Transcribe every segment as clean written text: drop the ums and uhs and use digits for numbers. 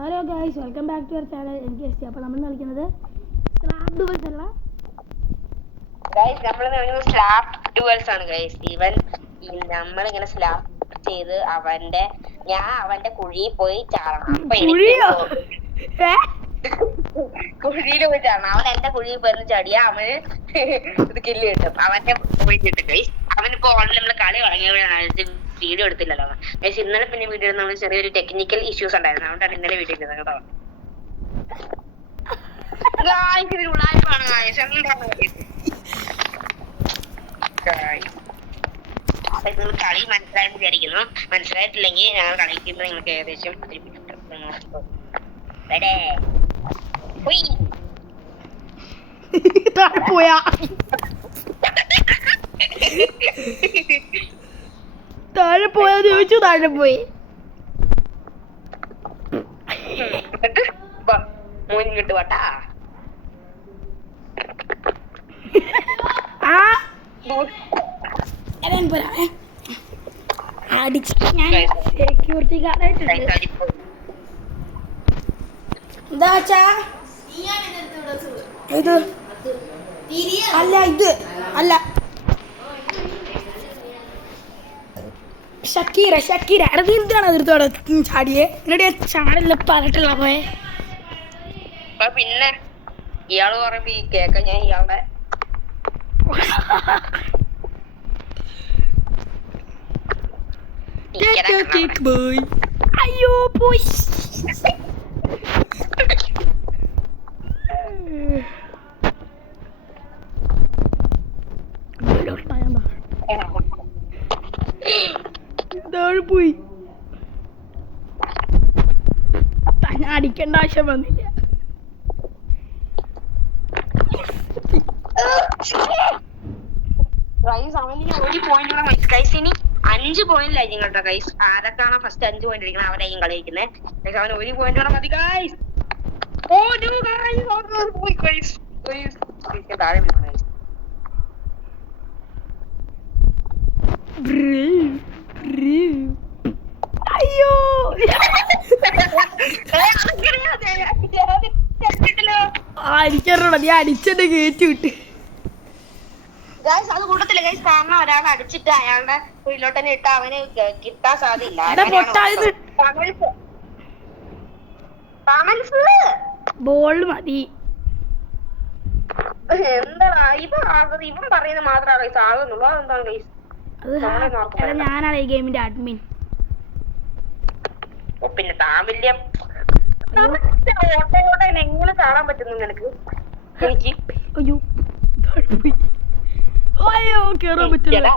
Hello guys, welcome back to our channel. എനിക്ക് എസ്. അപ്പോൾ നമ്മൾ കളിക്കുന്നത് സ്ലാബ് ഡുവൽസ് അല്ല ഗൈസ്, നമ്മൾ സ്ലാബ് ഡുവൽസ് ആണ് ഗൈസ്. നമ്മളിങ്ങനെ സ്ലാബ് ചെയ്ത് അവന്റെ കുഴിയിൽ പോയി ചാടണം. അപ്പൊ കുഴിയിൽ പോയി ചാടണം. അവൻ എന്റെ കുഴിയിൽ പോയി ചാടിയാ അവന് ഇത് കില്ല് കിട്ടും. അവന്റെ പോയി കിട്ടും ഗൈസ്. അവനിപ്പോ ഓൾറെഡി നമ്മള് കളി തുടങ്ങിയപ്പോഴാണ് വീഡിയോ എടുത്തില്ലല്ലോ ഗൈസ്. ഇന്നലെ പിന്നെ വീഡിയോ നമ്മൾ ചെറിയൊരു ടെക്നിക്കൽ ഇഷ്യൂസ് ഉണ്ടായിരുന്നു. അതുകൊണ്ടാണ് ഇന്നലെ വീഡിയോ ഇടുന്നത് കേട്ടോ. കളി മനസ്സിലായെന്ന് വിചാരിക്കുന്നു. മനസ്സിലായിട്ടില്ലെങ്കിൽ ഞങ്ങൾ കളിക്കുമ്പോൾ നിങ്ങൾക്ക് ഏകദേശം താഴെ പോയാന്ന് ചോദിച്ചു. താഴെ പോയി മൂന്നിട്ട് വാട്ടാ. സെക്യൂരിറ്റി ഗാർഡായിട്ടുണ്ട്. എന്താ വെച്ചാ ഇത് അല്ല, ഇത് അല്ല ഷക്കീര എടാ, നീ എന്താണ് അതിർത്തോടെ ചാടിയേ? എന്നിട്ട് ചാടില്ല പറഞ്ഞിട്ടുള്ള പോയെ. പിന്നെ ഇയാള് പറയുമ്പോ ഈ കേക്ക ഞാൻ ഇയാളുടെ അയ്യോ പോയി. താഴെ പോയി. തന്നെ അടിക്കേണ്ട ആവശ്യം വന്നില്ല. ഒരു പോയിന്റ് ഗൈസ്. ഇനി 5 പോയിന്റിലായിരിക്കും കേട്ടോ ഗൈസ്. ആരൊക്കെയാണോ ഫസ്റ്റ് 5 പോയിന്റ് അടിക്കണം അവരായിരിക്കും കളിക്കുന്നത്. അവന് 1 പോയിന്റ് കൂടെ മതി ഗൈസ്. താഴെ അയ്യോ, അടിക്കറോടാ, നീ അടിച്ചെന്നെ കയറ്റി വിട്ട്. അത് കൂട്ടത്തില്ല ഗൈസ്. കാരണം ഒരാളെ അടിച്ചിട്ട് അയാളുടെ കുഴിയിലോട്ട് തന്നെ ഇട്ട് അവന് കിട്ടാൻ സാധ്യതയില്ല. ബോൾ മതി. എന്താടാ ഇവൻ പറയുന്നത് മാത്രമാണ് ഗൈസ് ആകുന്നുള്ളൂ. അതെന്താണ് ഗൈസ്? അത് ഞാനാണ് ഈ ഗെയിമിന്റെ അഡ്മിൻ. പിന്നെ താൻ വലിയ ഓട്ടോടെ എങ്ങനെ കാണാൻ പറ്റുന്നു നിനക്ക്? അയ്യോ അയ്യോ, കേറാൻ പറ്റില്ല.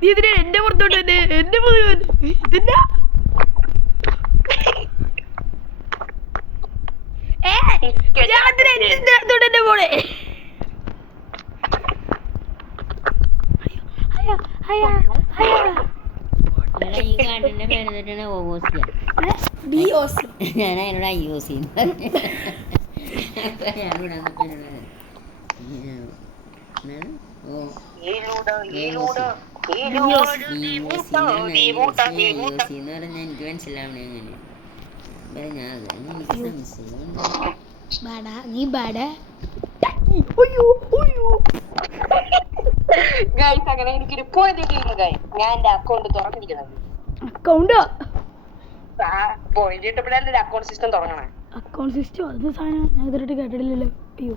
നീ ഇതിനെ എന്റെ പുറത്തോട്ട് തന്നെ എന്റെ ഇതിന്റെ ോട്ടെ പോണേ. ഞാൻ അതിനോട് ഐ.ഒ.സി എന്ന് പറഞ്ഞാൽ എനിക്ക് മനസ്സിലാവണേ എങ്ങനെ. നീ അങ്ങനെ എനിക്കൊരു പോയിന്റ് കിട്ടിയില്ല ഗൈസ്. ഞാൻ എന്റെ അക്കൗണ്ട് തുറന്നിരിക്കുന്നത്. അക്കൗണ്ടോ? പോയിന്റ് കിട്ടപ്പോഴല്ലേ അക്കൗണ്ട് സിസ്റ്റം തുടങ്ങണേ. അക്കൗണ്ട് സിസ്റ്റം അത് സാധനം ഞാൻ ഇതുവരെ കേട്ടിട്ടില്ലല്ലോ. അയ്യോ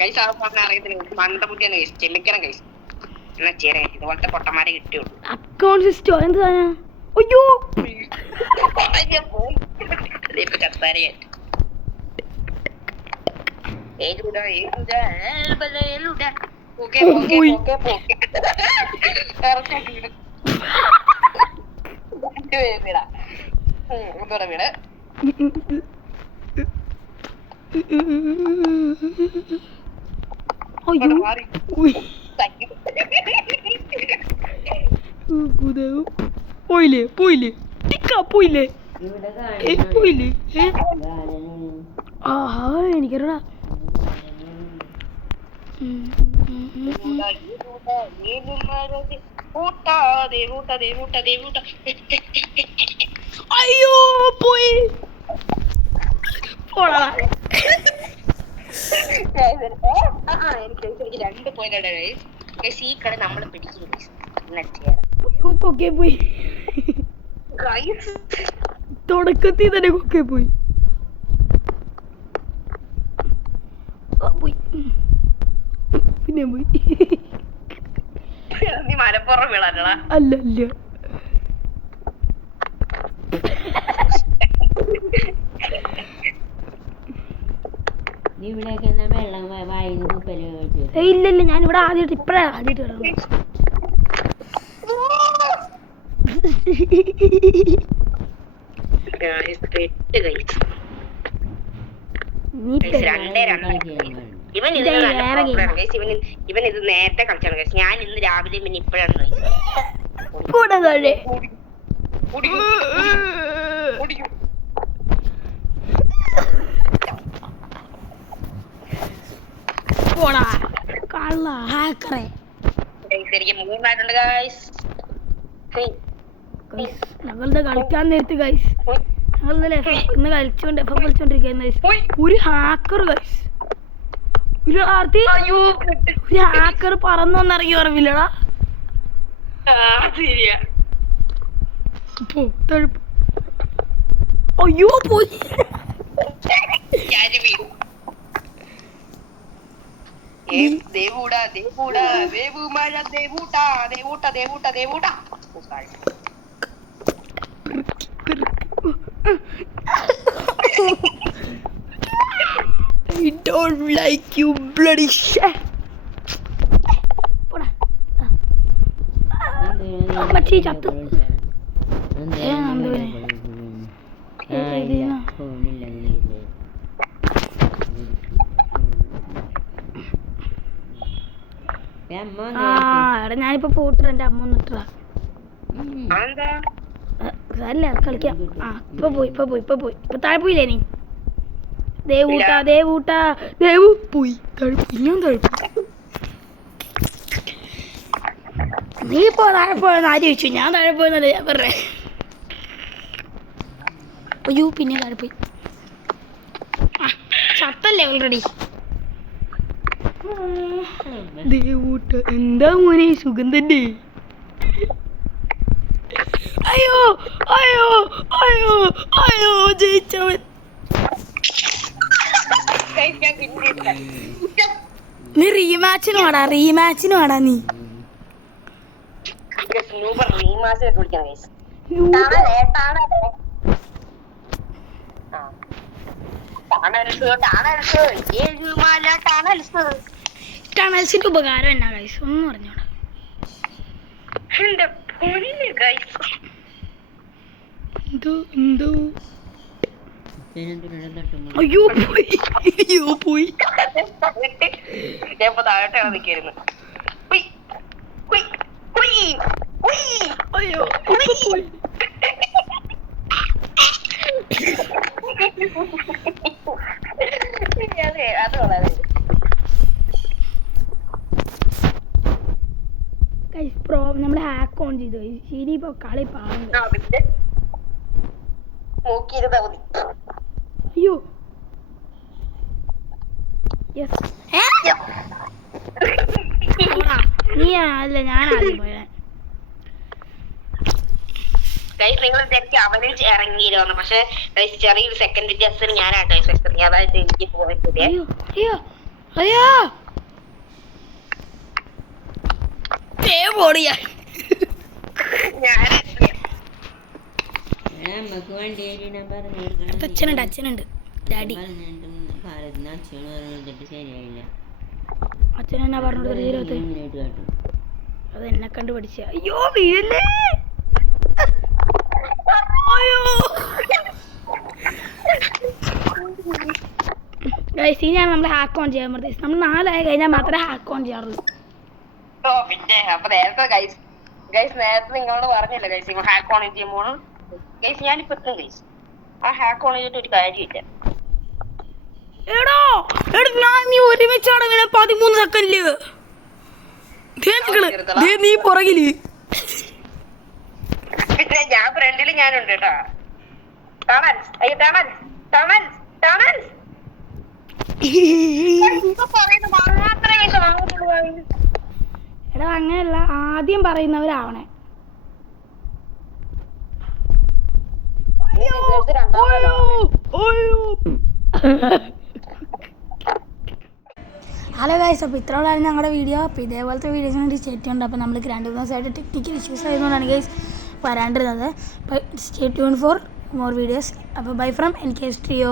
ഗൈസ്, ആ ഫോണിനെ അറിയത്തില്ല. പണ്ട ബുദ്ധിയാണ് ഗൈസ്. ക്ഷമിക്കണം ഗൈസ്. എന്നാ ചേരാ ഇതുപോലത്തെ പൊട്ടന്മാരെ കിട്ടിയുള്ളൂ. അക്കൗണ്ട് സിസ്റ്റം എന്ത് സാധനം? അയ്യോ വീട് പോയില്ലേ പോയില്ലേ പോയില്ലേ പോയില്ലേ. ആഹാ, എനിക്കറിയാ. അയ്യോ പോയി പോടാ. എനിക്ക് 2 പോയിന്റ്. ഈ കളി നമ്മള് പിടിക്കും. അയ്യോ കൊക്കെ പോയി. തുടക്കത്തിൽ തന്നെ കൊക്കെ പോയി. പോയി പിന്നെ പോയി. നീ മലപ്പുറം വീളാനടാ. അല്ല അല്ല നീ ഇവിടെയൊക്കെ എന്നാ വെള്ളം വായിൽ തുപ്പല് വെച്ചു. ഇല്ല ഇല്ല ഞാൻ ഇവിടെ ആദ്യമായിട്ട് ഇപ്പഴാ ആദ്യമായിട്ട് കിടന്നു. നീ ഇവൻ ഇത് നേരത്തെ കളിച്ചാണ് കഴിച്ചത്. ഞാൻ ഇന്ന് രാവിലെ പിന്നെ ഇപ്പഴാണ് എനിക്ക് 3 ആയിട്ടുണ്ട് ഗൈസ്. ഞങ്ങളുടെ കളിക്കാൻ നേരത്ത് ഗൈസ് ഞങ്ങൾ ഇന്ന് കളിച്ചോണ്ടിരിക്കുന്ന ഒരു ഹാക്കർ ഗൈസ്. ഒരു ഹാക്കർ പറന്നൊന്നിറങ്ങി പറവില്ലടാ. അയ്യോ പോയി. I don't like you bloody shit. മച്ചി ചത്തു. എടാ ഞാനിപ്പോ പോട്ടറ എന്റെ അമ്മ ഒന്നിട്ടാ അല്ല കളിക്കാം. ഇപ്പൊ പോയി ഇപ്പൊ താഴെ പോയില്ലേ നീ. ദേവു പോയി ഞാൻ താഴെ. നീ ഇപ്പോ താഴെ പോയെന്ന് ആര് ചോദിച്ചു? ഞാൻ താഴെ പോയെന്നല്ലേ ഞാൻ പറഞ്ഞേ. അയ്യോ പിന്നെ താഴെ പോയി. ചത്തല്ലേ ഓൾറെഡി. ദേവൂട്ട എന്താ മോനെ സുഖം തന്നെ. അയ്യോ അയ്യോ അയ്യോ അയ്യോ ജയിച്ചവൻ. നീ റീമാച്ചിന് വാടാ നീ. ടണൽസിന്റെ ഉപകാരം എന്നാ ഗൈസ് ഒന്നും പറഞ്ഞോടാ. എന്തോ അയ്യോ പോയി. ഞാൻ താഴോട്ടാണ് നിൽക്കായിരുന്നു. അയ്യോ പോയി. അത് വളരെ നമ്മള് ഹാക്ക് ഓൺ ചെയ്തു ശരി. ഇപ്പൊ കളി പാടും. അയ്യോ നീ അല്ല ഞാനാദ്യം പോയ. നിങ്ങൾ വിചാരിക്കും അവന് ഇറങ്ങിയിരുന്നു. പക്ഷെ ചെറിയൊരു സെക്കൻഡ് വ്യത്യാസത്തിന് ഞാനാട്ടോ ഇറങ്ങി. അതായത് എനിക്ക് പോയത് അച്ഛനുണ്ട് ഡാഡി. അച്ഛനെന്നാ പറഞ്ഞത്? അത് എന്നെ കണ്ടു പഠിച്ച. അയ്യോ വീഴല്ലേ. അയ്യോ ഗൈസ് ഇനിയാണ് നമ്മൾ ഹാക്ക് ഓൺ ചെയ്യാൻ പറ്റുന്നത്. നമ്മൾ 4 ആയി കഴിഞ്ഞാൽ മാത്രമേ ഹാക്ക് ഓൺ ചെയ്യാറുള്ളൂ. പിന്നെ അപ്പൊ നേരത്തെ നേരത്തെ നിങ്ങളോട് പറഞ്ഞില്ല ഗൈസ് ഹാക്ക് ഓൺ ചെയ്യുമ്പോൾ ഗൈസ് ഞാനിപ്പോ എത്തും ഗൈസ്. ആ ഹാക്ക് ഓൺ ചെയ്തിട്ട് ഒരു കാര്യമില്ല. എടോ നീ ഒരുമിച്ചാണ് വീണ 13 സെക്കൻഡില്. നീ പുറകില് പിന്നെ ഞാൻ ഫ്രണ്ടില് ഞാനുണ്ട് കേട്ടോ. ടണൽസ്, അയ്യോ ടണൽസ്, ടണൽസ്, ടണൽസ്. മാത്രമേ കാണുള്ളൂ. എടാ അങ്ങനെയല്ല, ആദ്യം പറയുന്നവരാവണേ. ഹലോ ഗൈസ്, അപ്പോൾ ഇത്രയോളാണ് ഞങ്ങളുടെ വീഡിയോ. അപ്പോൾ ഇതേപോലത്തെ വീഡിയോസിന് വേണ്ടി സ്റ്റേ ട്യൂൺഡ്. അപ്പോൾ നമ്മൾ 2 ദിവസമായിട്ട് ടെക്നിക്കൽ ഇഷ്യൂസ് ആയതുകൊണ്ടാണ് ഗൈസ് വരാണ്ടിരുന്നത്. അപ്പോൾ stay tune for more videos. അപ്പോൾ ബൈ ഫ്രം NK Studio.